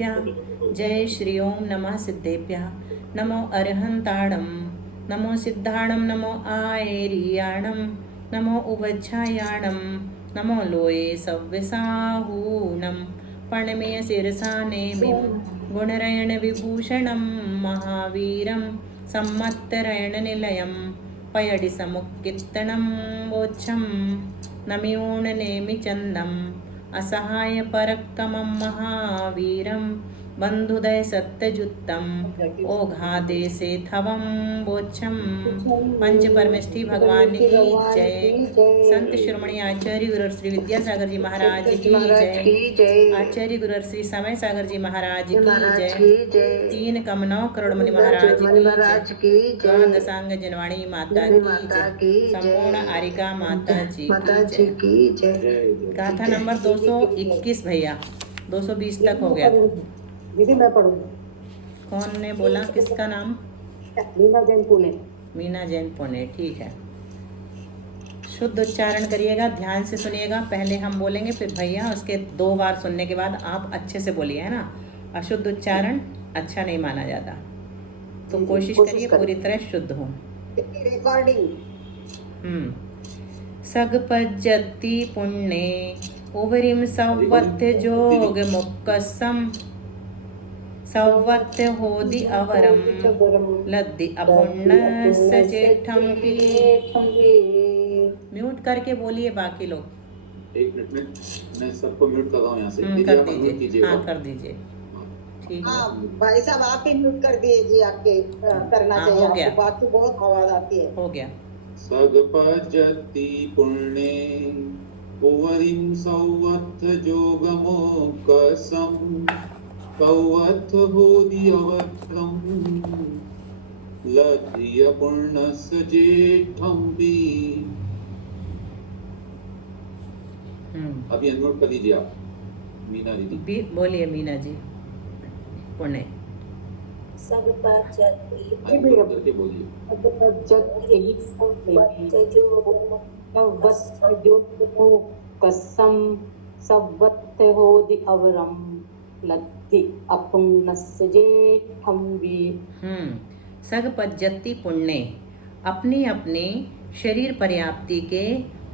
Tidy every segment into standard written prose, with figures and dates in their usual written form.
सिद्धेभ्यः जय श्री ओम नमः सिद्धेभ्यः नमो अरहंताणं नमो सिद्धाणं नमो आयेरियाणं नमो उवज्झायाणं नमो लोये सव्यसाहूनं पणमेय शिरसा नेमिं गुणरयण विभूषणं महावीरं सम्मत्तरयणनिलयं पयडि समुक्कित्तनं वोच्छं नमिऊणनेमि चन्दम् असहाय परक्कमं महावीरं बंधुदय सत्यजुत्तम ओघादे से थवम बोच्छम। पंच परमेष्ठी भगवान की जय। संत शिरोमणि आचार्य गुरु श्री विद्यासागर जी महाराज की जय। आचार्य गुरु श्री समय सागर जी महाराज की जय। 3 कम 9 करोड़ मुनि महाराज की जय। द्वादशांग जनवाणी माता की जय। संपूर्ण आरिका माता जी की जय। गाथा नंबर 221 भैया, 220 तक हो गया। दीदी मैं पढ़ूंगी। कौन ने बोला, किसका नाम? मीना जैन पुणे। मीना जैन पुणे, ठीक है। शुद्ध उच्चारण करिएगा, ध्यान से सुनिएगा। पहले हम बोलेंगे फिर भैया, उसके 2 बार सुनने के बाद आप अच्छे से बोलिए, है ना। अशुद्ध उच्चारण अच्छा नहीं माना जाता, तो कोशिश करिए पूरी तरह शुद्ध हो। रिकॉर्डिंग। सगपज्जति पुण्ये उवरिम सवत्य जोग मुक्कसम सवत्य होदि अवरम लद्दि अपुण्य सजेठम पी। म्यूट करके बोलिए बाकी लोग। 1 मिनट में मैं सबको म्यूट कर रहा हूँ यहाँ से। कर दीजिए, हाँ कर दीजिए, ठीक है। भाई साहब आप ही म्यूट कर दीजिए, आपके करना चाहिए। हो गया, बाकी बहुत आवाज आती है। हो गया। सगपज्जति पुण्ये उवरिम सवत्थ जोगमोकसं सवत्थ होदि अवक्रम लद्दि अपुण्यस्य जेठं भी। अभी अनम्यूट कर दीजिए आप मीना दीदी। बोलिए मीना जी। पुण्य सगपज्जति करके बोलिए। कसम सवत्थ होदि अवरम लद्दि अपुण्यस्य जेठं भी। सगपज्जति पुण्य, अपनी अपनी शरीर पर्याप्ति के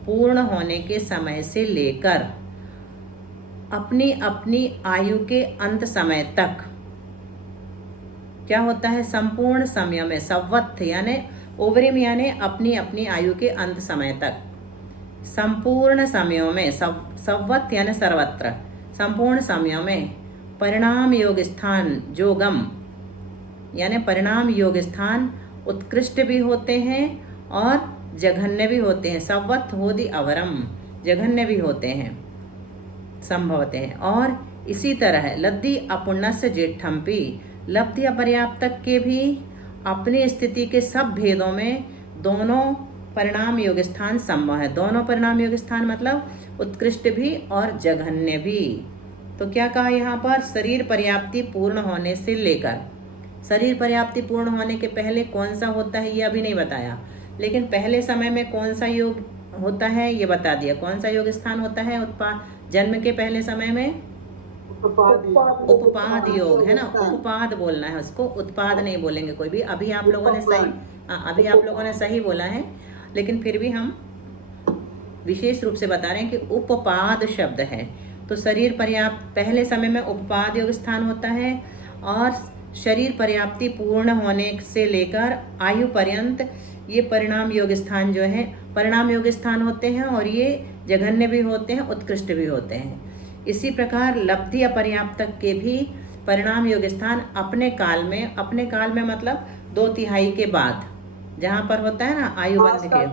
पूर्ण होने के समय से लेकर अपनी अपनी आयु के अंत समय तक क्या होता है, संपूर्ण समय में। सवत्थ यानी ओवरिम यानी अपनी अपनी आयु के अंत समय तक, संपूर्ण समयों में। सवत्थ यानी सर्वत्र, संपूर्ण समयों में। परिणाम योग स्थान जोगम यानी परिणाम योग स्थान उत्कृष्ट भी होते हैं और जघन्य भी होते हैं। सवत्थ होदि अवरम, जघन्य भी होते हैं, संभवते हैं। और इसी तरह लद्दि अपुण्यस्य जेठम्पि, लब्धि अपर्याप्त तक के भी अपनी स्थिति के सब भेदों में दोनों परिणाम योग स्थान संभव है। दोनों परिणाम योग स्थान मतलब उत्कृष्ट भी और जघन्य भी। तो क्या कहा यहाँ पर, शरीर पर्याप्ति पूर्ण होने से लेकर। शरीर पर्याप्ति पूर्ण होने के पहले कौन सा होता है ये अभी नहीं बताया, लेकिन पहले समय में कौन सा योग होता है ये बता दिया। कौन सा योग स्थान होता है जन्म के पहले समय में? उपपाद योग, है ना। उपपाद बोलना है उसको, उत्पाद नहीं बोलेंगे कोई भी। अभी आप लोगों ने सही बोला है, लेकिन फिर भी हम विशेष रूप से बता रहे हैं कि उपपाद शब्द है। तो शरीर पर्याप्त पहले समय में उपपाद योग स्थान होता है, और शरीर पर्याप्ति पूर्ण होने से लेकर आयु पर्यंत ये परिणाम योग स्थान जो है, परिणाम योग स्थान होते हैं, और ये जघन्य भी होते हैं, उत्कृष्ट भी होते हैं। इसी प्रकार लब्धि अपर्याप्त तक के भी परिणाम योग स्थान अपने काल में मतलब 2/3 के बाद, जहाँ पर होता है ना आयुबंध के,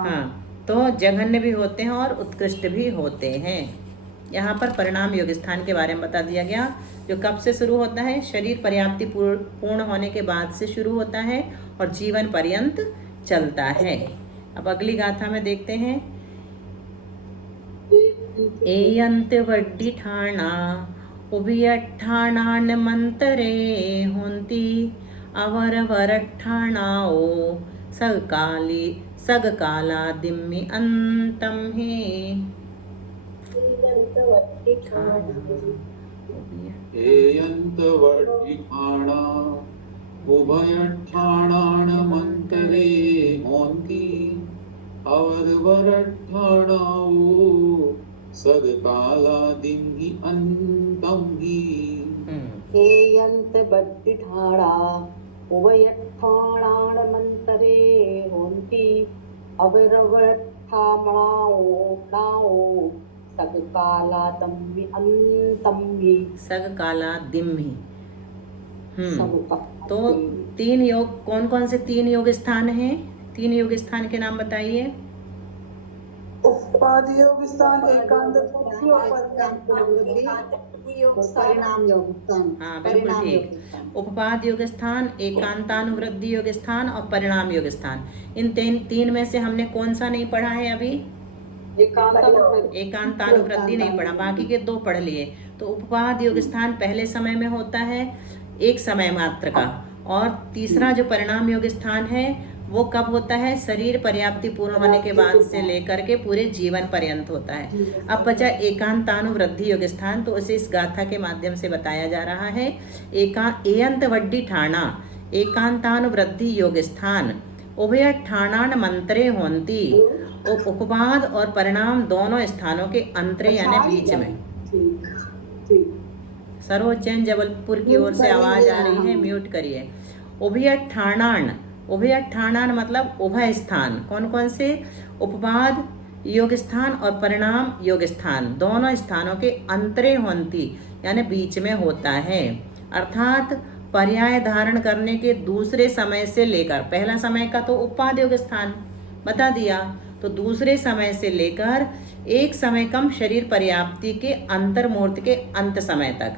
हाँ, तो जघन्य भी होते हैं और उत्कृष्ट भी होते हैं। यहाँ पर परिणाम योग स्थान के बारे में बता दिया गया, जो कब से शुरू होता है, शरीर पर्याप्ति पूर्ण होने के बाद से शुरू होता है और जीवन पर्यंत चलता है। अब अगली गाथा में देखते हैं। एयंत वड्डी ठाणा उभियठाणान मंतरे होंती अवर वरठाणाओ सगकाला दिम्मि अंतम हे। एयन्तवर्धिठाणा उभयठाणानमन्तरे होन्ति अवरवरठाणाओ सगकालादिं हि अन्तं हि हेयंत बद्धिठाणा उभयठाणानमन्तरे होन्ति अवरवरठामणाओ नाओ सगकालादम्मि अन्तम्मि सग काला दिम्ही। सबका तो 3 योग कौन कौन से 3 योग स्थान हैं? 3 योग स्थान के नाम बताइए। उपाधि योग स्थान, एकांत वृद्धि और परिणाम योग स्थान। हाँ बिल्कुल ठीक। उपपाद योग स्थान, एकांतानुवृद्धि योग स्थान और परिणाम योग स्थान। इन तीन में से हमने कौन सा नहीं पढ़ा है अभी? एकांतानुवृद्धि नहीं पढ़ा, बाकी के 2 पढ़ लिए। तो उपपाद योग स्थान पहले समय में होता है, एक समय मात्र का, और तीसरा जो परिणाम योग स्थान है वो कब होता है? शरीर पर्याप्ति पूर्ण होने के बाद से लेकर के पूरे जीवन पर्यंत होता है। अब बचा एकांतानुवृद्धि योग स्थान, तो उसे इस गाथा के माध्यम से बताया जा रहा है। एयंत वड्डी ठाणा एकांतानुवृद्धि योग स्थान उभय ठाणान मंत्रे होंती। उपपाद और परिणाम दोनों स्थानों के अंतरे यानी बीच में। सरोज जैन जबलपुर की ओर से आवाज आ रही है, म्यूट करिए। उभय ठाणान मतलब उभय स्थान। कौन कौन से? उपपाद योग स्थान और परिणाम योग स्थान, दोनों स्थानों के अंतरे होंती यानी बीच में होता है। अर्थात पर्याय धारण करने के दूसरे समय से लेकर, पहला समय का तो उपपाद योग स्थान बता दिया, तो दूसरे समय से लेकर एक समय कम शरीर पर्याप्ति के अंतर्मुहूर्त के अंत समय तक।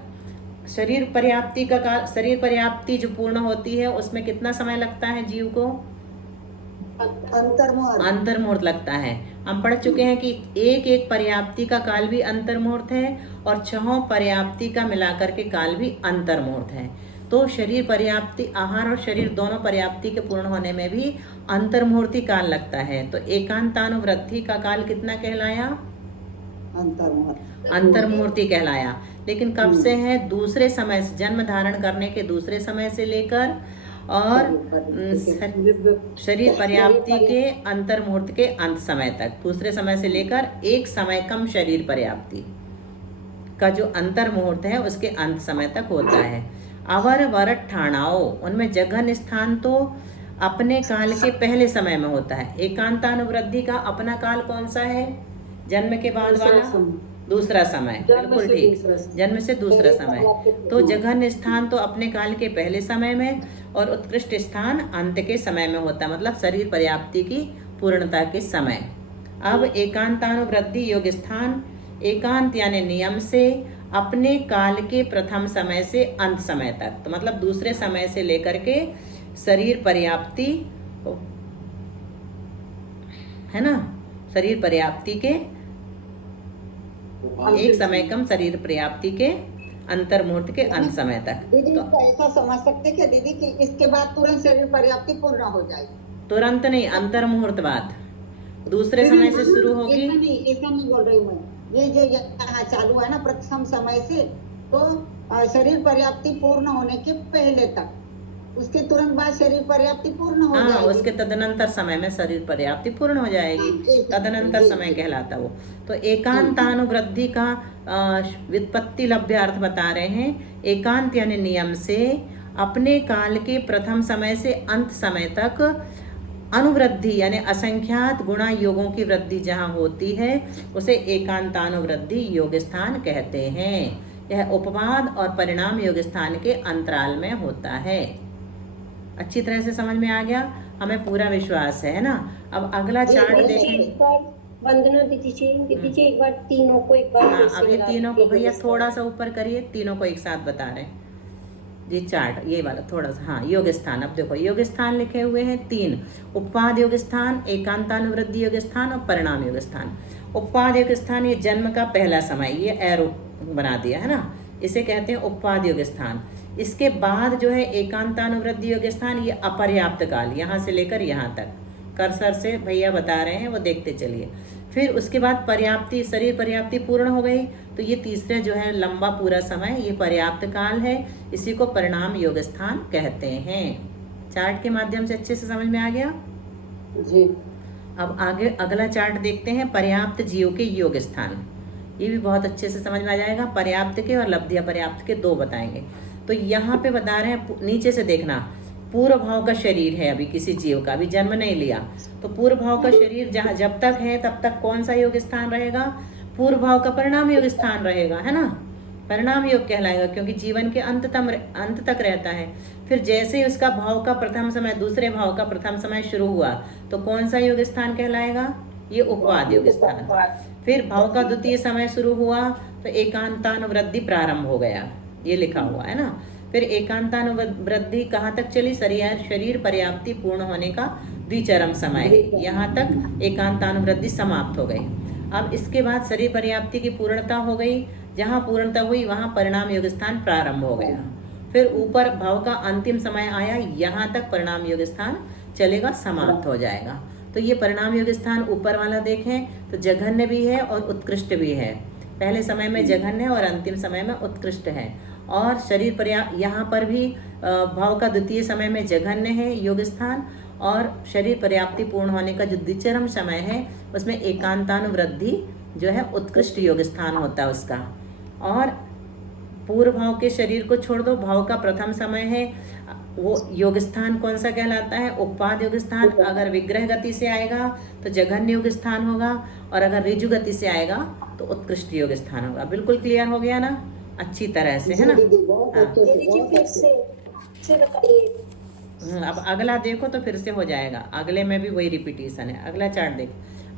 शरीर पर्याप्ति का काल, शरीर पर्याप्ति जो पूर्ण होती है उसमें कितना समय लगता है जीव को? अंतर्मुहूर्त लगता है। हम पढ़ चुके हैं कि एक पर्याप्ति का काल भी अंतर्मुहूर्त है और 6 पर्याप्ति का मिलाकर के काल भी अंतर्मुहूर्त है। तो शरीर पर्याप्ति, आहार और शरीर दोनों पर्याप्ति के पूर्ण होने में भी अंतर्मुहूर्ति काल लगता है। तो एकांतानुवृद्धि का काल कितना कहलाया? अंतर्मुहूर्ति कहलाया। लेकिन कब से है? दूसरे समय से, जन्म धारण करने के दूसरे समय से लेकर और शरीर पर्याप्ति के अंतर्मुहूर्त के अंत समय तक, दूसरे समय से लेकर एक समय कम शरीर पर्याप्ति का जो अंतर्मुहूर्त है उसके अंत समय तक होता है। अवर वरट ठाणाओ, उनमें जघन स्थान तो अपने काल के पहले समय में होता है। एकांतानुवृद्धि का अपना काल कौन सा है? जन्म के बाद वाला दूसरा समय, बिल्कुल ठीक, जन्म से दूसरा समय। तो जघन स्थान तो अपने काल के पहले समय में और उत्कृष्ट स्थान अंत के समय में होता है, मतलब शरीर पर्याप्ति की पूर्णता के समय। अब एकांतानुवृद्धि योग स्थान, एकांत यानी नियम से अपने काल के प्रथम समय से अंत समय तक, तो मतलब दूसरे समय से लेकर के शरीर पर्याप्ति है ना, शरीर पर्याप्ति के एक समय कम शरीर पर्याप्ति के अंतर्मुहूर्त के अंत समय तक। दीदी तो ऐसा समझ सकते क्या दीदी कि इसके बाद तुरंत शरीर पर्याप्ति पूर्ण हो जाएगी? तुरंत नहीं, अंतर्मुहूर्त बाद दूसरे समय से शुरू होगी। ऐसा नहीं बोल रही हूँ, ये जो यहाँ चालू है ना प्रथम समय से, तो शरीर पर्याप्ति पूर्ण होने के पहले तक, उसके तुरंत बाद शरीर पर्याप्ति पूर्ण हो जाएगी। उसके तदनंतर समय में शरीर पर्याप्ति पूर्ण हो जाएगी, तदनंतर समय कहलाता वो। तो एकांतानुवृद्धि का व्युत्पत्ति लभ्य अर्थ बता रहे हैं। एकांत यानी नियम से अपने काल के प्रथम समय से अंत समय तक अनुवृद्धि यानी असंख्यात गुणा योगों की वृद्धि जहाँ होती है उसे एकांतानुवृद्धि योग स्थान कहते हैं। यह उपवाद और परिणाम योग स्थान के अंतराल में होता है। अच्छी तरह से समझ में आ गया? हमें पूरा विश्वास है ना। अब अगला चार्ट देखें। वंदना दीदी जी एक बार तीनों को एक बार अभी तीनों को भैया थोड़ा सा ऊपर करिए, तीनों को एक साथ बता रहे हैं जी। चार्ट ये वाला थोड़ा सा, हाँ योग स्थान। अब देखो योग स्थान लिखे हुए हैं 3, उपवाद योग स्थान, एकांतानुवृद्धि योग स्थान और परिणाम योग स्थान। उपवाद योग स्थान ये जन्म का पहला समय, ये एरो बना दिया है ना, इसे कहते हैं उपवाद योग स्थान। इसके बाद जो है एकांतानुवृद्धि योग स्थान, ये अपर्याप्त काल, यहाँ से लेकर यहाँ तक कर्सर से भैया बता रहे हैं वो देखते चलिए। फिर उसके बाद पर्याप्ति, शरीर पर्याप्ति पूर्ण हो गई तो ये तीसरा जो है लंबा पूरा समय, ये पर्याप्त काल है, इसी को परिणाम योग स्थान कहते हैं। चार्ट के माध्यम से अच्छे से समझ में आ गया जी। अब आगे अगला चार्ट देखते हैं, पर्याप्त जीव के योग स्थान। ये भी बहुत अच्छे से समझ में आ जाएगा। पर्याप्त के और लब्धि अपर्याप्त के दो बताएंगे। तो यहाँ पे बता रहे हैं, नीचे से देखना, पूर्व भाव का शरीर है अभी किसी जीव का, अभी जन्म नहीं लिया, तो पूर्व भाव का शरीर जहाँ जब तक है तब तक कौन सा योग स्थान रहेगा? पूर्व भाव का परिणाम योग स्थान रहेगा, है ना, परिणाम योग कहलाएगा, क्योंकि जीवन के अंत तक रहता है। फिर जैसे ही उसका भाव का प्रथम समय, दूसरे भाव का प्रथम समय शुरू हुआ, तो कौन सा योग स्थान कहलाएगा? ये उपवाद योग स्थान। फिर भाव का द्वितीय समय शुरू हुआ तो एकांतानुवृद्धि प्रारंभ हो गया, ये लिखा हुआ है ना। फिर एकांतानुवृद्धि कहाँ तक चली? शरीर पर्याप्ति पूर्ण होने का द्विचरम समय है, यहाँ तक एकांतानुवृद्धि समाप्त हो गई। अब इसके बाद शरीर पर्याप्ति की पूर्णता हो गई, जहाँ पूर्णता हुई वहाँ परिणाम योग स्थान प्रारंभ हो गया। फिर ऊपर भाव का अंतिम समय आया, यहाँ तक परिणाम योग स्थान चलेगा, समाप्त हो जाएगा। तो ये परिणाम योग स्थान ऊपर वाला देखें तो जघन्य भी है और उत्कृष्ट भी है। पहले समय में जघन्य और अंतिम समय में उत्कृष्ट है। और शरीर पर्याप्त, यहाँ पर भी भाव का द्वितीय समय में जघन्य है योग स्थान, और शरीर पर्याप्ति पूर्ण होने का जो द्विचरम समय है उसमें एकांतानुवृद्धि जो है उत्कृष्ट योग स्थान होता है उसका। और पूर्व भाव के शरीर को छोड़ दो, भाव का प्रथम समय है, वो योग स्थान कौन सा कहलाता है? उपपाद योग स्थान। अगर विग्रह गति से आएगा तो जघन्य योग स्थान होगा, और अगर ऋजु गति से आएगा तो उत्कृष्ट योग स्थान होगा। बिल्कुल क्लियर हो गया ना, अच्छी तरह से, है ना। अब अगला देखो तो फिर से हो जाएगा, अगले में भी वही रिपीटिशन है। अगला चार्ट देखो,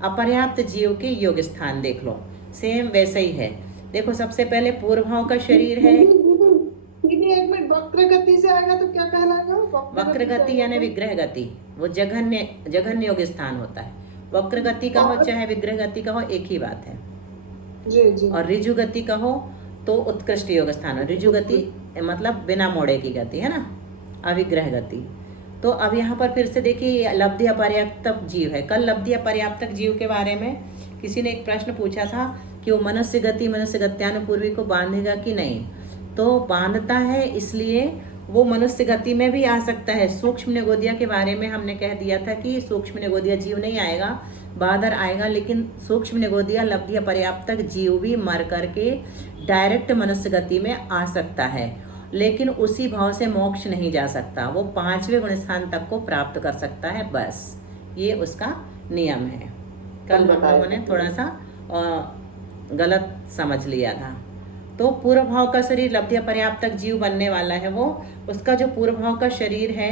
अपर्याप्त जीव के योग स्थान देख लो, सेम वैसे ही है। देखो सबसे पहले पूर्व भाव का शरीर है, एक मिनट, वक्र गति से आएगा तो क्या कहलाएगा? वक्र गति यानी विग्रह गति, वो जघन्य योग स्थान होता है। वक्र गति का हो चाहे विग्रह गति का हो, एक ही बात है। जी जी। और ऋजु गति का हो तो उत्कृष्ट योग स्थान है। ऋजु गति मतलब बिना मोड़े की गति, है ना, अविग्रह गति। तो अब यहाँ पर फिर से देखिए, लब्धि अपर्याप्तक जीव है। कल लब्धि अपर्याप्तक जीव के बारे में किसी ने एक प्रश्न पूछा था कि वो मनुष्य गत्यानुपूर्वी को बांधेगा कि नहीं। तो बांधता है, इसलिए वो मनुष्य गति में भी आ सकता है। सूक्ष्म निगोदिया के बारे में हमने कह दिया था कि सूक्ष्म निगोदिया जीव नहीं आएगा, बादर आएगा, लेकिन सूक्ष्म निगोदिया लब्धि अपर्याप्तक जीव भी मर करके डायरेक्ट मनुष्य गति में आ सकता है, लेकिन उसी भाव से मोक्ष नहीं जा सकता। वो 5वें गुण स्थान तक को प्राप्त कर सकता है, बस ये उसका नियम है। कल हम लोगों ने थोड़ा सा गलत समझ लिया था। तो पूर्व भाव का शरीर लब्धि अपर्याप्तक जीव बनने वाला है, वो उसका जो पूर्व भाव का शरीर है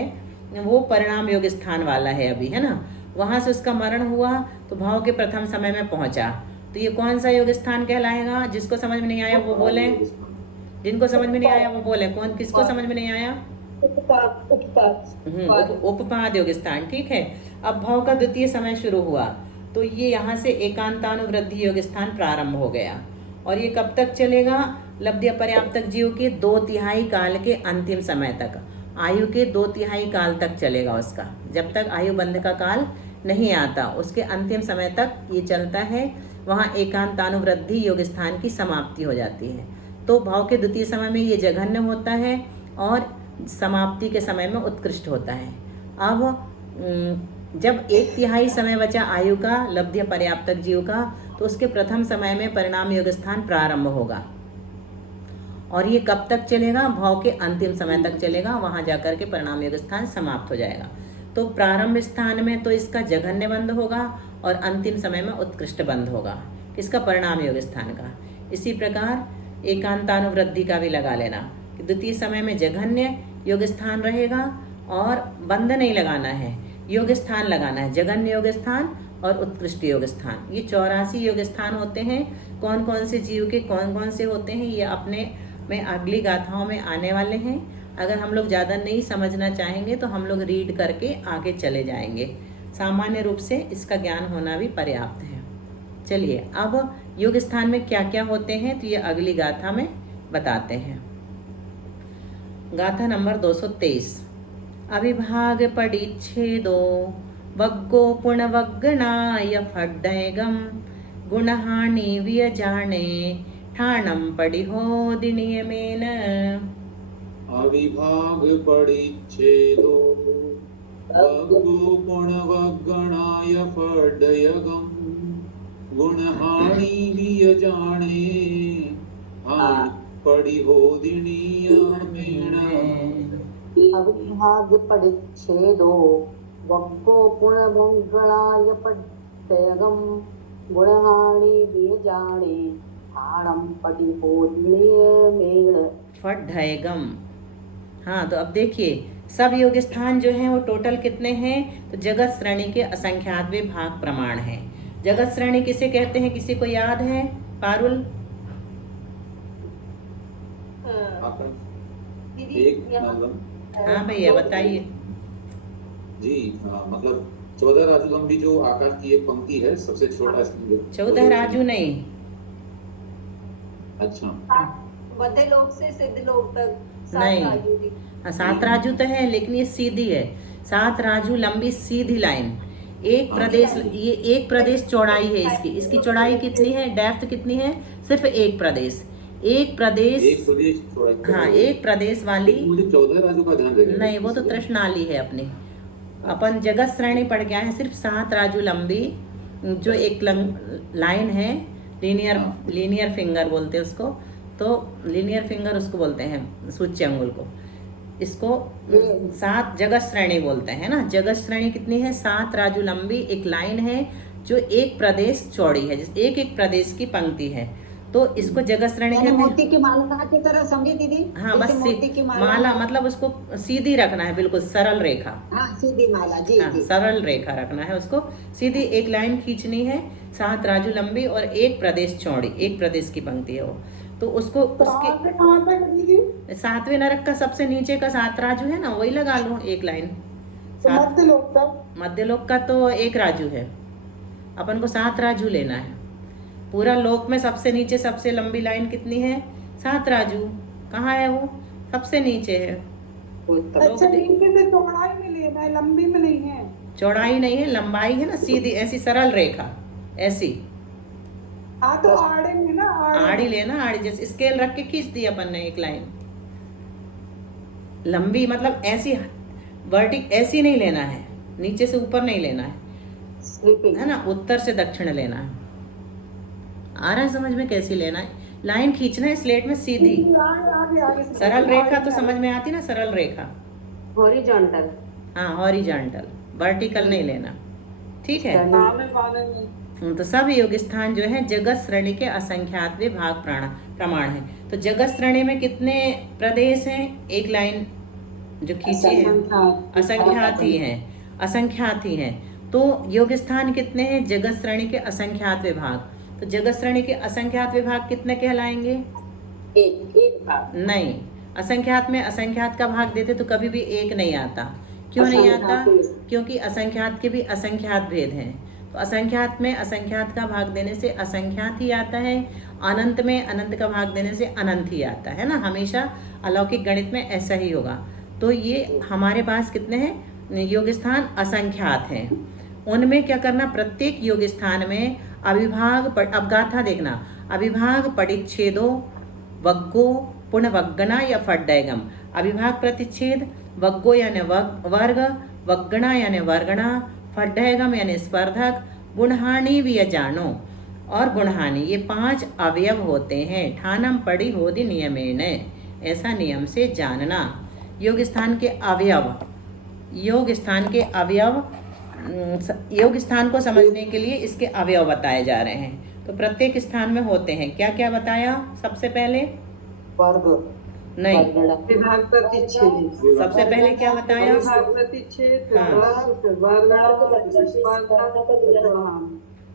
वो परिणाम योग स्थान वाला है अभी, है ना। वहाँ से उसका मरण हुआ तो भाव के प्रथम समय में पहुंचा, तो ये कौन सा योग स्थान कहलाएगा? जिसको समझ में नहीं आया वो बोले, जिनको समझ में नहीं आया वो बोले। कौन, किसको समझ में नहीं आया? उपपाद योग स्थान, ठीक है। अब भाव का द्वितीय समय शुरू हुआ तो ये यहाँ से एकांतानुवृद्धि योग स्थान प्रारंभ हो गया, और ये कब तक चलेगा? लब्धि अपर्याप्तक जीव के 2/3 काल के अंतिम समय तक, आयु के 2/3 काल तक चलेगा उसका। जब तक आयु बंध का काल नहीं आता उसके अंतिम समय तक ये चलता है। वहाँ एकांतानुवृद्धि योग स्थान की समाप्ति हो जाती है। तो भाव के द्वितीय समय में ये जघन्य होता है और समाप्ति के समय में उत्कृष्ट होता है। अब जब 1/3 समय बचा आयु का लब्धि पर्याप्तक जीव का, तो उसके प्रथम समय में परिणाम योग स्थान प्रारंभ होगा, और ये कब तक चलेगा? भाव के अंतिम समय तक चलेगा, वहाँ जाकर के परिणाम योग स्थान समाप्त हो जाएगा। तो प्रारंभ स्थान में तो इसका जघन्य बंध होगा और अंतिम समय में उत्कृष्ट बंध होगा, इसका परिणाम योग स्थान का। इसी प्रकार एकांतानुवृद्धि का भी लगा लेना कि द्वितीय समय में जघन्य योग स्थान रहेगा और बंध नहीं लगाना है, योग स्थान लगाना है, जघन्य योग स्थान और उत्कृष्ट योग स्थान। ये 84 योग स्थान होते हैं। कौन कौन से जीव के कौन कौन से होते हैं ये अपने में अगली गाथाओं में आने वाले हैं। अगर हम लोग ज़्यादा नहीं समझना चाहेंगे तो हम लोग रीड करके आगे चले जाएंगे। सामान्य रूप से इसका ज्ञान होना भी पर्याप्त है। चलिए अब योग स्थान में क्या क्या होते हैं तो ये अगली गाथा में बताते हैं। गाथा नंबर 223। अविभाग परिच्छेदो वग्गो पुनवग्गणाय फड्डयगम गुणहानि व्यजाने ठाणं पडिहोदि नियमेन अविभाग परिच्छेदो वग्गुपुणवग्गणाय फड्डयगम् गुणहानि वियजाणे हानि पडिहोदि नियमेन अविभाग परिच्छेदो वक्को पुनर्मंगलाय पट्टयगम गुणहानि बीजाणे हाणम पटिहोदिमेण फड्ढयगम। हाँ, तो अब देखिए सब योग स्थान जो हैं वो टोटल कितने हैं? तो जगत श्रेणी के असंख्यातवे भाग प्रमाण हैं। जगत श्रेणी किसे कहते हैं, किसी को याद है? पारुल? एक मतलब हाँ भैया बताइए। जी हाँ, मतलब 14 राजू लंबी जो आकाश की एक पंक्ति है सबसे छोटा 14 राजू नहीं, अच्छा मध्य लोक से सिद्ध लोक तक नहीं। 7 राजू थी। हाँ 7 राजू तो है, लेकिन ये सीधी है। 7 राजू लंबी सीधी लाइन। एक प्रदेश, ये एक प्रदेश चौड़ाई है इसकी। इसकी चौड़ाई कितनी है, डेप्थ कितनी है? सिर्फ एक प्रदेश, एक प्रदेश। हाँ, एक प्रदेश वाली। मुझे 14 राजू का ध्यान रखना नहीं, वो तो तृष्णाली है अपनी। अपन जगत श्रेणी पढ़ के आए हैं। सिर्फ 7 राजू लंबी जो एक लाइन है, लीनियर फिंगर बोलते हैं उसको। तो लीनियर फिंगर उसको बोलते हैं, सूच्य अंगुल को। इसको 7 जगत श्रेणी बोलते हैं ना। जगत श्रेणी कितनी है? 7 राजू लंबी एक लाइन है जो एक प्रदेश चौड़ी है, जिस एक एक प्रदेश की पंक्ति है, तो इसको जगत श्रेणी कहते हैं। मोती की माला की तरह समझी दीदी? हाँ, बस मोती की माला मतलब उसको सीधी रखना है, बिल्कुल सरल रेखा। हाँ, सीधी माला जी, हाँ, जी। सरल रेखा रखना है उसको, सीधी एक लाइन खींचनी है। 7 राजू लंबी और एक प्रदेश चौड़ी, एक प्रदेश की पंक्ति है वो। तो उसको उसके 7वें नरक का सबसे नीचे का 7 राजू है ना, वही लगा लो एक लाइन। मध्य लोक का तो 1 राजू है। अपन को 7 राजू लेना है। पूरा लोक में सबसे नीचे सबसे लंबी लाइन कितनी है? 7 राजू। कहाँ है वो? सबसे नीचे है। अच्छा, नीचे से चौड़ाई में लेना है, लंबी में नहीं है। चौड़ाई नहीं है, लंबाई है ना, सीधी ऐसी सरल रेखा ऐसी। हाँ, तो आड़े में ना, आड़ी लेना, आड़ी जैसे स्केल रख के खींच दी अपन ने एक लाइन। लंबी मतलब ऐसी वर्टिक ऐसी नहीं लेना है, नीचे से ऊपर नहीं लेना है ना, उत्तर से दक्षिण लेना है। आ रहा है समझ में कैसी लेना है? लाइन खींचना है स्लेट में सीधी सरल रेखा। तो समझ में आती ना सरल रेखा? हॉरिजॉन्टल। हाँ, हॉरिजॉन्टल, वर्टिकल नहीं लेना। ठीक है। तो सब योग स्थान जो है जगत श्रेणी के असंख्यातवे भाग प्रमाण है। तो जगत श्रेणी में कितने प्रदेश हैं? एक लाइन जो खींची है, असंख्यात ही है, असंख्यात ही है। तो योग स्थान कितने हैं? जगत श्रेणी के असंख्यातवे भाग। तो जगत श्रेणी के असंख्यात विभाग कितने कहलाएंगे? एक भाग नहीं, असंख्यात में असंख्यात का भाग देते तो कभी भी एक नहीं आता। क्यों नहीं आता? क्योंकि असंख्यात के भी असंख्यात भेद हैं। तो असंख्यात में असंख्यात का भाग देने से असंख्यात ही आता है, अनंत में अनंत का भाग देने से अनंत ही आता है ना। हमेशा अलौकिक गणित में ऐसा ही होगा। तो ये हमारे पास कितने हैं योग स्थान? असंख्यात हैं। उनमें क्या करना? प्रत्येक योग स्थान में अविभाग, अब गाथा देखना, अविभाग परिच्छेदो वग्गो पुनर्वग्गना या फड्डयगम। अविभाग प्रतिच्छेद, वग्गो यानी वर्ग, वग्गना यानी वर्गणा, फड्डयगम यानी स्पर्धक, गुणहानि व्यजानो और गुणहानि, ये 5 अवयव होते हैं। ठानम पडिहोदि नियमेन, ऐसा नियम से जानना। योग स्थान के अवयव, योग स्थान के अवयव, योग स्थान को समझने के लिए इसके अवयव बताए जा रहे हैं। तो प्रत्येक स्थान में होते हैं, क्या क्या बताया? सबसे पहले वर्ग नहीं, विभाग प्रतिच्छेद। सबसे पहले क्या बताया? विभाग प्रतिच्छेद, हाँ।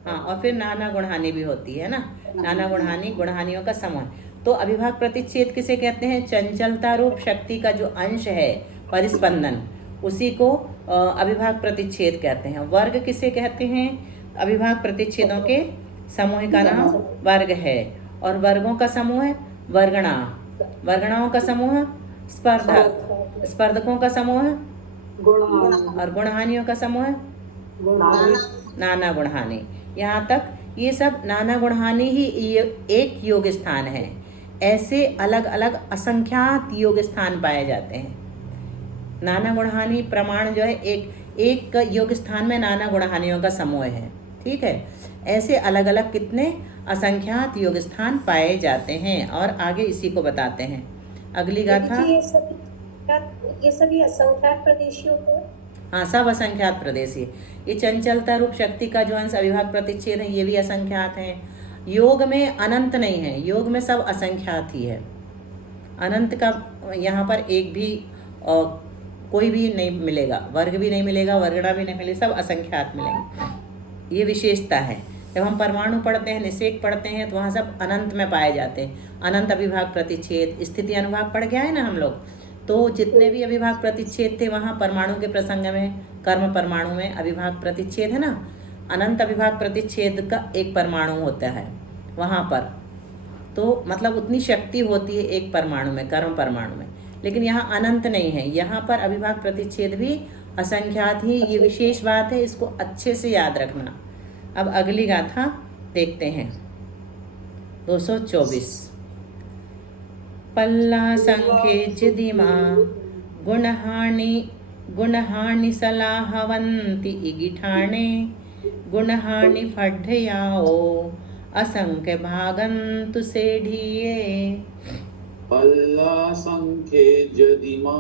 हाँ, और फिर नाना गुणहानि भी होती है ना। नाना गुणहानि, गुणहानियों का समूह। तो अविभाग प्रतिच्छेद किसे कहते हैं? चंचलता रूप शक्ति का जो अंश है, परिस्पंदन, उसी को अविभाग प्रतिच्छेद कहते हैं। वर्ग किसे कहते हैं? अविभाग प्रतिच्छेदों के समूह का नाम वर्ग है। और वर्गों का समूह है वर्गणा, वर्गणाओं का समूह स्पर्धक, स्पर्धकों का समूह और गुणहानियों का समूह नाना गुणहानि। यहाँ तक ये सब नाना गुणहानि ही एक योग स्थान है। ऐसे अलग अलग असंख्यात योग स्थान पाए जाते हैं। नाना गुणहानि प्रमाण जो है एक योग स्थान में नाना गुणहानियों का समूह है, ठीक है। ऐसे अलग अलग कितने असंख्यात योग स्थान पाए जाते हैं। और आगे इसी को बताते हैं अगली गाथा। ये सभी असंख्यात प्रदेशियों को, हाँ, सब असंख्यात प्रदेशी। ये चंचलता रूप शक्ति का जो अंश अविभाग प्रतिच्छेद है, ये भी असंख्यात हैं। योग में अनंत नहीं है, योग में सब असंख्यात ही है। अनंत का यहाँ पर एक भी कोई भी नहीं मिलेगा, वर्ग भी नहीं मिलेगा, वर्गड़ा भी नहीं मिलेगा, सब असंख्यात मिलेंगे। ये विशेषता है। जब हम परमाणु पढ़ते हैं, निषेक पढ़ते हैं, तो वहाँ सब अनंत में पाए जाते हैं। अनंत अविभाग प्रतिच्छेद, स्थिति अनुभाग पढ़ गया है ना हम लोग। तो जितने भी अविभाग प्रतिच्छेद थे वहाँ परमाणु के प्रसंग में, कर्म परमाणु में अविभाग प्रतिच्छेद है ना, अनंत अविभाग प्रतिच्छेद का एक परमाणु होता है वहाँ पर। तो मतलब उतनी शक्ति होती है एक परमाणु में, कर्म परमाणु में। लेकिन यहाँ अनंत नहीं है, यहाँ पर अविभाग प्रतिच्छेद भी असंख्यात ही। ये विशेष बात है, इसको अच्छे से याद रखना। अब अगली गाथा देखते हैं 224। पल्ला संख्ये चिदिमा गुणहानि सलाहवंति इगिठाणे गुणहानि फड्ढयाओ असंख्य भागंतु सेढ़िये। पल्ला संख्ये जदिमा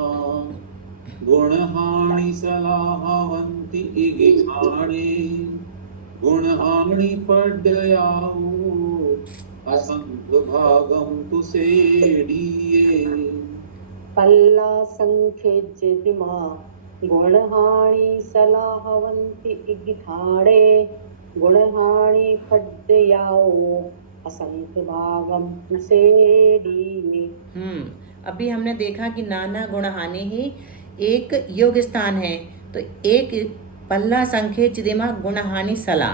गुणहानि सलाहवन्ति इगिठाणे गुणहानि पड्डयाओ असंख्य भागं तु सेढ़िये। पल्ला संख्ये जदिमा गुणहानि सलाहवन्ति इगिठाणे गुणहानि पड्डयाओ असंख्य भागं तु सेढ़िये। अभी हमने देखा कि नाना गुणहानि ही एक योग स्थान है। तो एक पल्ला संख्ये चिदिमा गुणहानि सला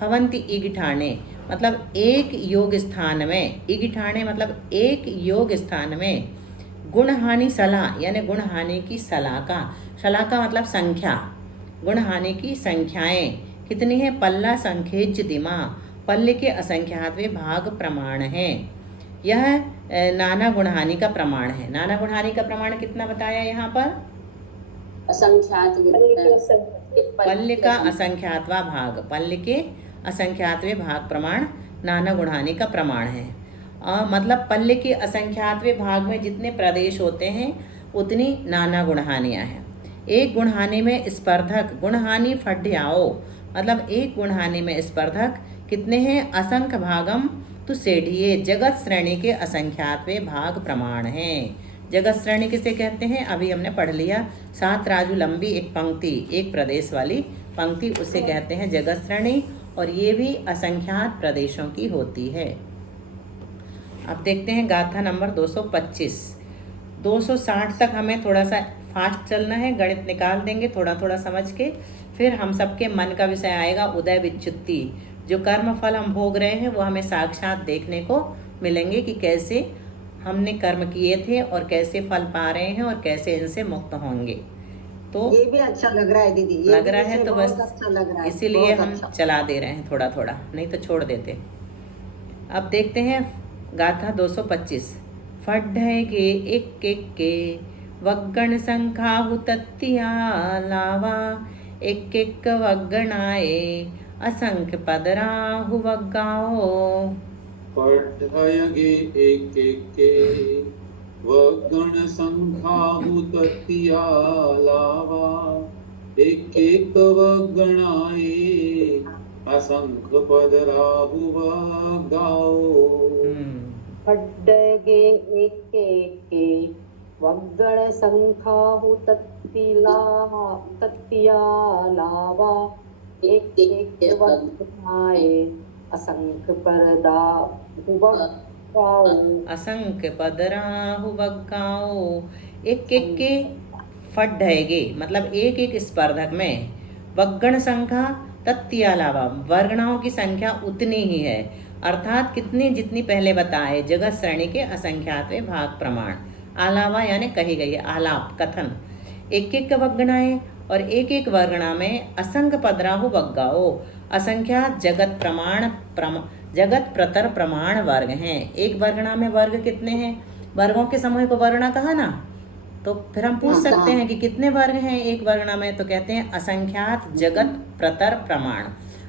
हवंति इगिठाणे, मतलब एक योग स्थान में, इगिठाणे मतलब एक योग स्थान में गुणहानि सला यानी गुणहानि की सलाका, सलाका मतलब संख्या, गुणहानि की संख्याएं कितनी है? पल्ला संख्ये चिदिमा, पल्ले के असंख्यातवें भाग प्रमाण है। यह नाना गुणहानि का प्रमाण है। नाना गुणहानि का प्रमाण कितना बताया यहाँ पर? असंख्यात पल्ले का असंख्यातवा भाग, पल्ले के असंख्यातवें भाग प्रमाण नाना गुणहानि का प्रमाण है। मतलब पल्ले के असंख्यातवें भाग में जितने प्रदेश होते हैं उतनी नाना गुणहानियाँ हैं। एक गुणहानि में स्पर्धक गुणहानि फड्ढयाओ, मतलब एक गुणहानि में स्पर्धक कितने हैं? असंख्य भागम तो सेढ़िये, जगत श्रेणी के असंख्यातवें भाग प्रमाण हैं। जगत श्रेणी किसे कहते हैं? अभी हमने पढ़ लिया, 7 राजू लंबी एक पंक्ति, एक प्रदेश वाली पंक्ति, उसे कहते हैं जगत श्रेणी। और ये भी असंख्यात प्रदेशों की होती है। अब देखते हैं गाथा नंबर 225। 260 तक हमें थोड़ा सा फास्ट चलना है, गणित निकाल देंगे थोड़ा थोड़ा समझ के। फिर हम सबके मन का विषय आएगा उदय विच्युत्ति। जो कर्म फल हम भोग रहे हैं वो हमें साक्षात देखने को मिलेंगे कि कैसे हमने कर्म किए थे और कैसे फल पा रहे हैं और कैसे इनसे मुक्त होंगे। तो ये भी अच्छा लग रहा है दीदी, ये लग रहा है तो बस अच्छा लग रहा है, इसीलिए बहुत हम अच्छा। चला दे रहे हैं थोड़ा थोड़ा, नहीं तो छोड़ देते। अब देखते हैं गाथा 225। फड्ढयगे एक एक के वग्गण संखाहु तत्तिया लावा एक एक वग्गणाए असंख्य पदराहु वग्गाओ। पड्ढयगे एक एक के वग्गण संखाहु तत्तिया लावा एक एक वग्गणाए असंख्य पदराहु वग्गाओ। फड्डगे एक के वग्गण संखाहु तत्तिया लावा एक एक वग्गणाए असंख्य पदराहु वग्गाओ। असंख्य पदराहु वग्गाओ। एक एक के फड्ढयगे मतलब एक एक स्पर्धक में, वग्गण संख्या तत्तिया अलावा वर्गणाओं की संख्या उतनी ही है, अर्थात कितनी जितनी पहले बताए जगत श्रेणी के असंख्यातवें भाग प्रमाण। अलावा यानी कही गई आलाप कथन। एक एक वग्गणाएं और एक एक वर्गणा में असंख्य पदराहु वग्गाओ, असंख्यात जगत प्रतर प्रमाण वर्ग हैं। एक वर्गणा में वर्ग कितने हैं? वर्गों के समूह को वर्गणा कहा ना, तो फिर हम पूछ सकते हैं कि कितने वर्ग हैं एक वर्गणा में, तो कहते हैं असंख्यात जगत प्रतर प्रमाण।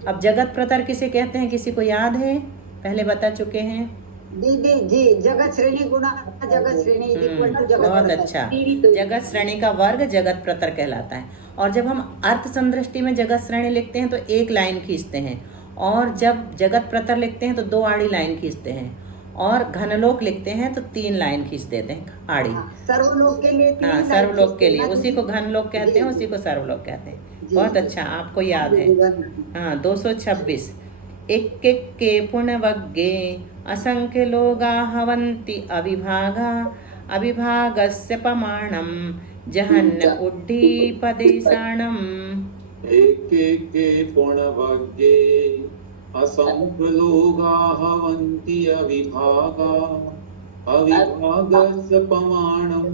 अब जगत प्रतर किसे कहते हैं, किसी को याद है? पहले बता चुके हैं। दीदी जी, जगत श्रेणी गुणा जगत श्रेणी इक्वल टू जगत बहुत प्रतर। अच्छा। जगत श्रेणी का वर्ग जगत प्रतर कहलाता है। और जब हम अर्थ संदृष्टि में जगत श्रेणी लिखते हैं तो एक लाइन खींचते हैं, और जब जगत प्रतर लिखते हैं तो 2 आड़ी लाइन खींचते हैं, और घनलोक लिखते हैं तो 3 लाइन खींच देते हैं आड़ी। सर्वलोक के लिए 3 हाँ, लाइन सर्वलोक के लिए खींचते हैं। उसी को घनलोक कहते हैं, उसी को सर्वलोक कहते हैं। बहुत अच्छा, आपको याद है। हाँ, 226 एक एक के पुण्यवज्ञे असंख्य लोगा हवन्ति अविभागा अविभागस्य प्रमाणम जहन्न उड्डीपदेशाणम। एकेके पुण्यवज्ञे असंख्य लोगा हवन्ति अविभागा अविभागस्य प्रमाणं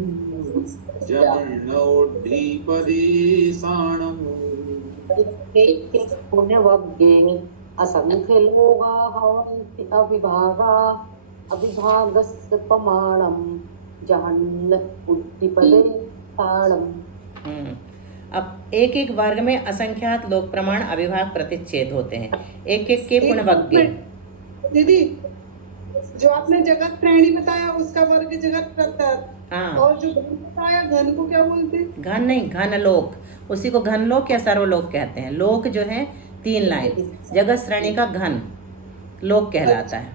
जहन्नोड्डीपदेशाणम्। पुण्यवज्ञे असंख्य लोगा हवन्ति अविभागा अविभागस्य प्रमाणं जहन्न उड्डीपदेशाणम्। अब एक एक वर्ग में असंख्यात लोक प्रमाण अविभाग प्रतिच्छेद होते हैं। एक एक के पुण्यवज्ञे। दीदी, जो आपने जगत श्रेणी बताया उसका वर्ग जगत प्रतर, हाँ, और जो घन बताया घन को क्या बोलते हैं? घन नहीं, घनलोक, उसी को घनलोक या सर्वलोक कहते हैं। लोक जो है 3 लाइन, जगत श्रेणी का घन लोक कहलाता है।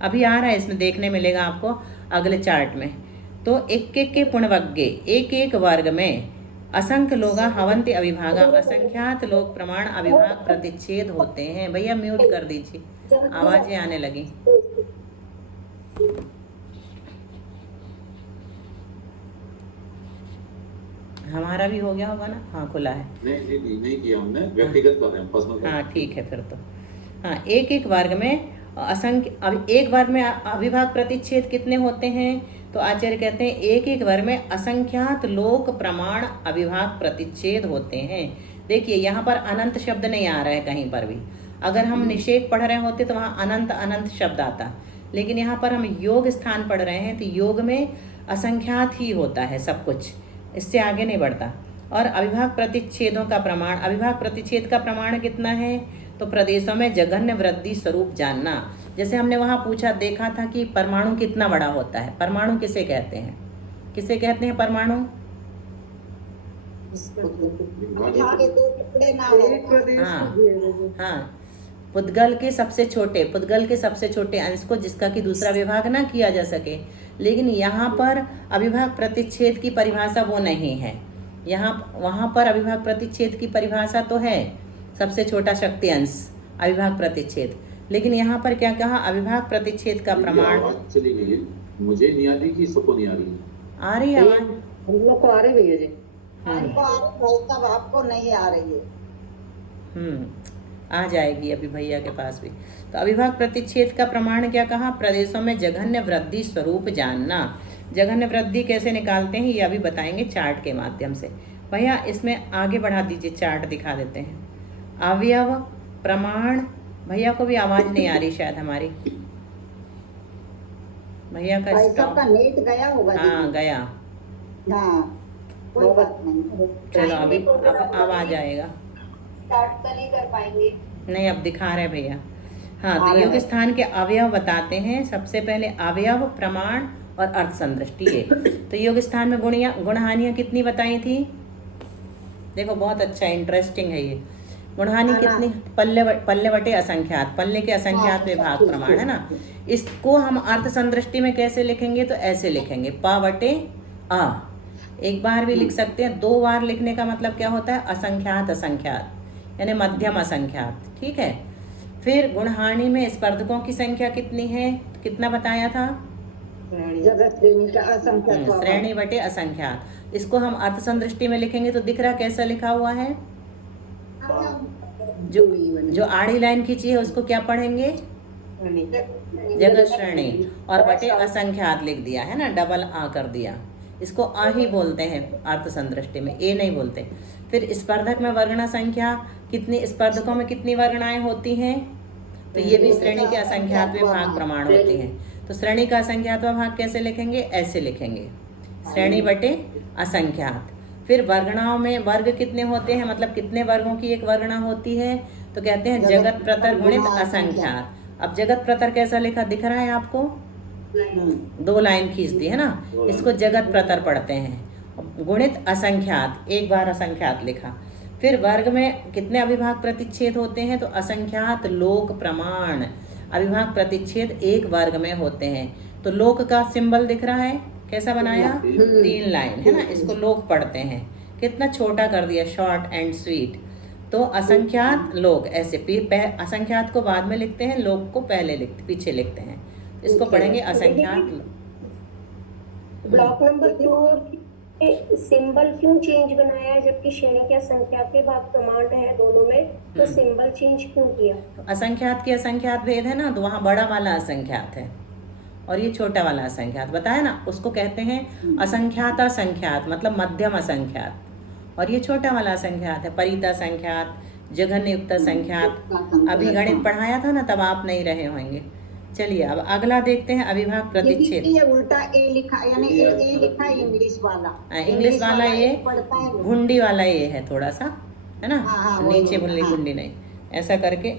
अभी आ रहा है, इसमें देखने मिलेगा आपको अगले चार्ट में। तो एक एक के पुण्यवज्ञे, एक एक वर्ग में असंख्य लोगा हवन्ति अविभागा, असंख्यात लोक प्रमाण अविभाग प्रतिच्छेद होते हैं। भैया म्यूट कर दीजिए, आवाजें आने लगी। हमारा भी हो गया होगा ना? हाँ, खुला है। नहीं किया हमने, व्यक्तिगत कर रहे हैं, पर्सनल। हाँ, ठीक है फिर तो। हाँ, एक एक वर्ग में अब एक वर्ग में अविभाग प्रतिच्छेद कितने होते हैं? तो आचार्य कहते हैं एक एक वर्ग में असंख्यात लोक प्रमाण अविभाग प्रतिच्छेद होते हैं। देखिए यहाँ पर अनंत शब्द नहीं आ रहा है कहीं पर भी। अगर हम निषेध पढ़ रहे होते तो वहाँ अनंत अनंत शब्द आता, लेकिन यहाँ पर हम योग स्थान पढ़ रहे हैं तो योग में असंख्यात ही होता है सब कुछ, इससे आगे नहीं बढ़ता। और अविभाग प्रतिच्छेदों का प्रमाण, अविभाग प्रतिच्छेद का प्रमाण कितना है? तो प्रदेशों में जघन्य वृद्धि स्वरूप जानना। जैसे हमने वहाँ पूछा, देखा था कि परमाणु कितना बड़ा होता है। परमाणु किसे कहते हैं? किसे कहते हैं परमाणु? आगे 2 टुकड़े ना हो। हाँ, हाँ, पुद्गल के सबसे छोटे अंश को जिसका कि दूसरा विभाग ना किया जा सके। लेकिन यहाँ पर अविभाग प्रतिच्छेद की परिभाषा वो नहीं है। वहाँ पर अविभाग प्रतिच्छेद की परिभाषा तो है, सबसे छोटा शक्ति अंश अविभाग प्रतिच्छेद। लेकिन यहाँ पर क्या कहा? अविभाग प्रतिच्छेद का प्रमाण। चली गई है, मुझे नहीं आ रही कि सबको नहीं आ रही है? आ रही है आवाज? हम लोग को आ रही भैया जी। हमको आ रही है, तब आपको नहीं आ रही है। आ जाएगी अभी भैया के पास भी। तो अविभाग प्रतिच्छेद का प्रमाण क्या कहा? प्रदेशों में जघन्य वृद्धि स्वरूप जानना। जघन्य वृद्धि कैसे निकालते हैं ये अभी बताएंगे चार्ट के माध्यम से। भैया इसमें आगे बढ़ा दीजिए, चार्ट दिखा देते हैं। अवयव प्रमाण, भैया को भी आवाज नहीं आ रही शायद हमारी। भैया का सबका नेट गया होगा। हाँ, गया। हाँ, कोई बात नहीं। चलो अभी अब आ जाएगा। स्टार्ट तो नहीं कर पाएंगे। नहीं, अब दिखा रहे भैया। हाँ, तो योग स्थान के अवयव बताते हैं। सबसे पहले अवयव, प्रमाण और अर्थ संदृष्टि है। तो योग स्थान में गुणहानियाँ कितनी बताई थी? देखो बहुत अच्छा इंटरेस्टिंग है ये। गुणहानि कितनी? पल्ले बटे असंख्यात, पल्ले के असंख्यात में भाग प्रमाण है ना। इसको हम अर्थ संदृष्टि में कैसे लिखेंगे? तो ऐसे लिखेंगे, प बटे आ। एक बार भी लिख सकते हैं, 2 बार लिखने का मतलब क्या होता है? असंख्यात असंख्यात, यानी मध्यम असंख्यात। ठीक है। फिर गुणहानि में स्पर्धकों की संख्या कितनी है? कितना बताया था? जगत श्रेणी का असंख्यात। श्रेणी बटे असंख्यात। इसको हम अर्थ संदृष्टि में लिखेंगे तो दिख रहा कैसा लिखा हुआ है? जो आड़ी लाइन खींची है उसको क्या पढ़ेंगे? जगत श्रेणी, और बटे असंख्यात लिख दिया है ना, डबल आ कर दिया। इसको आ ही बोलते हैं अर्थ संदृष्टि में, ए नहीं बोलते। फिर स्पर्धक में वर्गणा संख्या कितनी स्पर्धकों में कितनी वर्गणाएं होती हैं? तो ये भी श्रेणी के असंख्यात भाग प्रमाण होती हैं। तो श्रेणी का असंख्यात भाग कैसे लिखेंगे? ऐसे लिखेंगे, श्रेणी बटे असंख्यात। फिर वर्गणाओं में वर्ग कितने होते हैं, मतलब कितने वर्गों की एक वर्गणा होती है? तो कहते हैं जगत प्रतर गुणित असंख्यात। अब जगत प्रतर कैसा लिखा दिख रहा है आपको? 2 लाइन खींच दी है ना, इसको जगत प्रतर पढ़ते हैं। गुणित असंख्यात, एक बार असंख्यात लिखा। फिर वर्ग में कितने अविभाग प्रतिच्छेद होते हैं? तो असंख्यात लोक प्रमाण अविभाग प्रतिच्छेद एक वर्ग में होते हैं। तो लोक का सिंबल दिख रहा है, कैसा बनाया? 3 लाइन है ना, इसको लोक पढ़ते हैं। कितना छोटा कर दिया, शॉर्ट एंड स्वीट। तो असंख्यात लोक ऐसे असंख्यात को बाद में लिखते हैं, लोक को पीछे लिखते हैं। इसको पढ़ेंगे असंख्यात लोक। ब्लॉक नंबर 2 सिंबल क्यों चेंज बनाया है, जबकि श्रेणी के असंख्यात के भाग प्रमाण है दोनों में, तो सिंबल चेंज क्यों किया? तो असंख्यात की असंख्यात भेद है ना, तो वहाँ बड़ा वाला असंख्यात है और ये छोटा वाला असंख्यात बताया ना, उसको कहते हैं असंख्यात असंख्यात, मतलब मध्यम असंख्यात। और ये छोटा वाला असंख्यात है परित असंख्यात, जघन्य युक्त असंख्यात। अभी गणित पढ़ाया था ना, तब आप नहीं रहे होंगे। चलिए अब अगला देखते हैं अविभाग प्रतिच्छेद। ये उल्टा ए लिखा, यानी ए लिखा है इंग्लिश वाला। इंग्लिश वाला ये पढ़ता है घुंडी वाला ये है थोड़ा सा, है ना, वही, नीचे भुल्ली घुंडी नहीं, ऐसा करके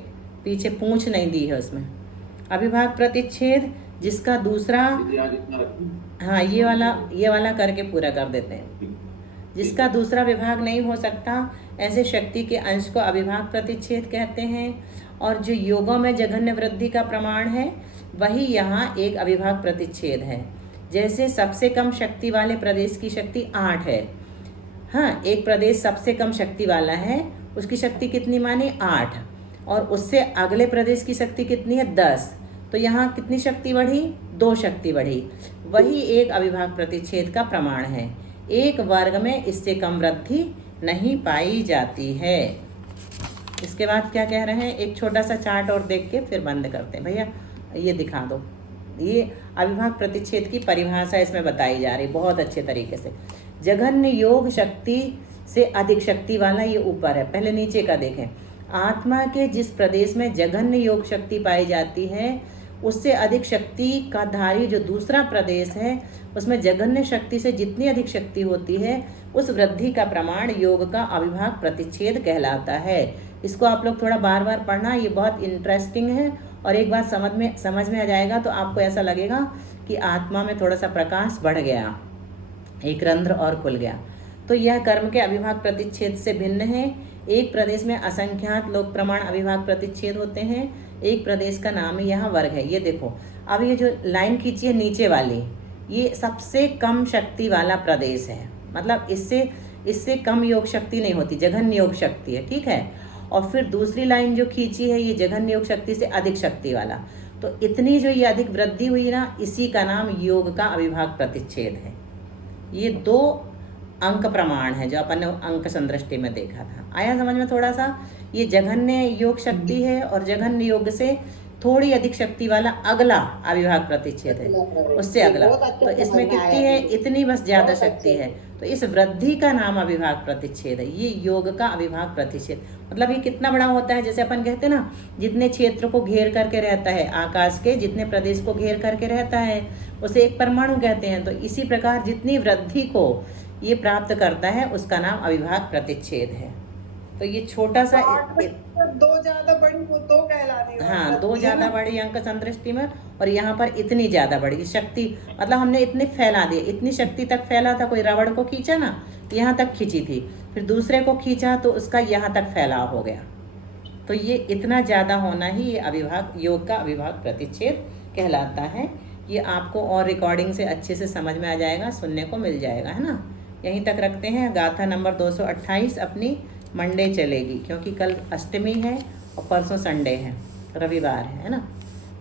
पीछे पूंछ नहीं दी है उसमें। अविभाग प्रतिच्छेद जिसका दूसरा, हाँ ये वाला करके पूरा कर देते हैं। जिसका दूसरा विभाग नहीं हो सकता, ऐसे शक्ति के अंश को अविभाग प्रतिच्छेद कहते हैं। और जो योगों में जघन्य वृद्धि का प्रमाण है, वही यहाँ एक अविभाग प्रतिच्छेद है। जैसे सबसे कम शक्ति वाले प्रदेश की शक्ति 8 है। हाँ, एक प्रदेश सबसे कम शक्ति वाला है, उसकी शक्ति कितनी मानी? 8। और उससे अगले प्रदेश की शक्ति कितनी है? 10। तो यहाँ कितनी शक्ति बढ़ी? 2 शक्ति बढ़ी। वही एक अविभाग प्रतिच्छेद का प्रमाण है। एक वर्ग में इससे कम वृद्धि नहीं पाई जाती है। इसके बाद क्या कह रहे हैं, एक छोटा सा चार्ट और देख के फिर बंद करते हैं। भैया ये दिखा दो, ये अविभाग प्रतिच्छेद की परिभाषा इसमें बताई जा रही बहुत अच्छे तरीके से। जघन्य योग शक्ति से अधिक शक्ति वाला ये ऊपर है, पहले नीचे का देखें। आत्मा के जिस प्रदेश में जघन्य योग शक्ति पाई जाती है, उससे अधिक शक्ति का धारी जो दूसरा प्रदेश है, उसमें जघन्य शक्ति से जितनी अधिक शक्ति होती है, उस वृद्धि का प्रमाण योग का अविभाग प्रतिच्छेद कहलाता है। इसको आप लोग थोड़ा बार बार पढ़ना, ये बहुत इंटरेस्टिंग है। और एक बार समझ में आ जाएगा तो आपको ऐसा लगेगा कि आत्मा में थोड़ा सा प्रकाश बढ़ गया, एक रंध्र और खुल गया। तो यह कर्म के अविभाग प्रतिच्छेद से भिन्न है। एक प्रदेश में असंख्यात लोक प्रमाण अविभाग प्रतिच्छेद होते हैं, एक प्रदेश का नाम ही यहाँ वर्ग है। ये देखो, अब ये जो लाइन खींची है नीचे वाली, ये सबसे कम शक्ति वाला प्रदेश है, मतलब इससे कम योग शक्ति नहीं होती, जघन्य योग शक्ति है, ठीक है। और फिर दूसरी लाइन जो खींची है, ये जघन्य योग शक्ति से अधिक शक्ति वाला। तो इतनी जो ये अधिक वृद्धि हुई ना, इसी का नाम योग का अविभाग प्रतिच्छेद है। ये 2 अंक प्रमाण है जो अपन ने अंक संदृष्टि में देखा था। आया समझ में थोड़ा सा? ये जघन्य योग शक्ति है और जघन्य योग से थोड़ी अधिक शक्ति वाला अगला अविभाग प्रतिच्छेद है, उससे अगला। तो इसमें कितनी है? इतनी बस ज्यादा शक्ति है। तो इस वृद्धि का नाम अविभाग प्रतिच्छेद है। ये योग का अविभाग प्रतिच्छेद, मतलब ये कितना बड़ा होता है? जैसे अपन कहते हैं ना, जितने क्षेत्र को घेर करके रहता है, आकाश के जितने प्रदेश को घेर करके रहता है, उसे एक परमाणु कहते हैं। तो इसी प्रकार जितनी वृद्धि को ये प्राप्त करता है, उसका नाम अविभाग प्रतिच्छेद है। तो ये छोटा सा 2 ज्यादा बड़ी वो 2 कहला रही है। हाँ, 2 ज्यादा बड़ी अंक संदृष्टि में, और यहाँ पर इतनी ज्यादा बड़ी शक्ति, मतलब हमने इतनी फैला दी, इतनी शक्ति तक फैला था। कोई रबड़ को खींचा ना, यहाँ तक खींची थी, फिर दूसरे को खींचा तो उसका यहाँ तक फैलाव हो गया। तो ये इतना ज्यादा होना ही ये अविभाग, योग का अविभाग प्रतिच्छेद कहलाता है। ये आपको और रिकॉर्डिंग से अच्छे से समझ में आ जाएगा, सुनने को मिल जाएगा, है ना। यहीं तक रखते हैं। गाथा नंबर 228 अपनी मंडे चलेगी, क्योंकि कल अष्टमी है और परसों संडे है, रविवार है ना।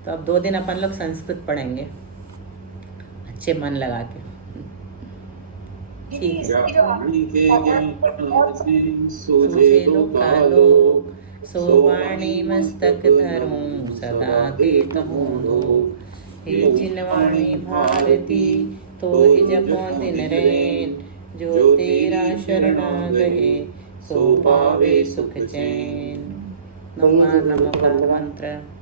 तो अब 2 दिन अपन लोग संस्कृत पढ़ेंगे अच्छे मन लगा के। ठीक सोवाणी मस्तक धरूं सदा तीर्थों लोग, हे जिनवाणी भारती तो जपो दिन रैन, जो तेरा शरण गए सो पावे सुख चैन। नमः नमः मंत्र।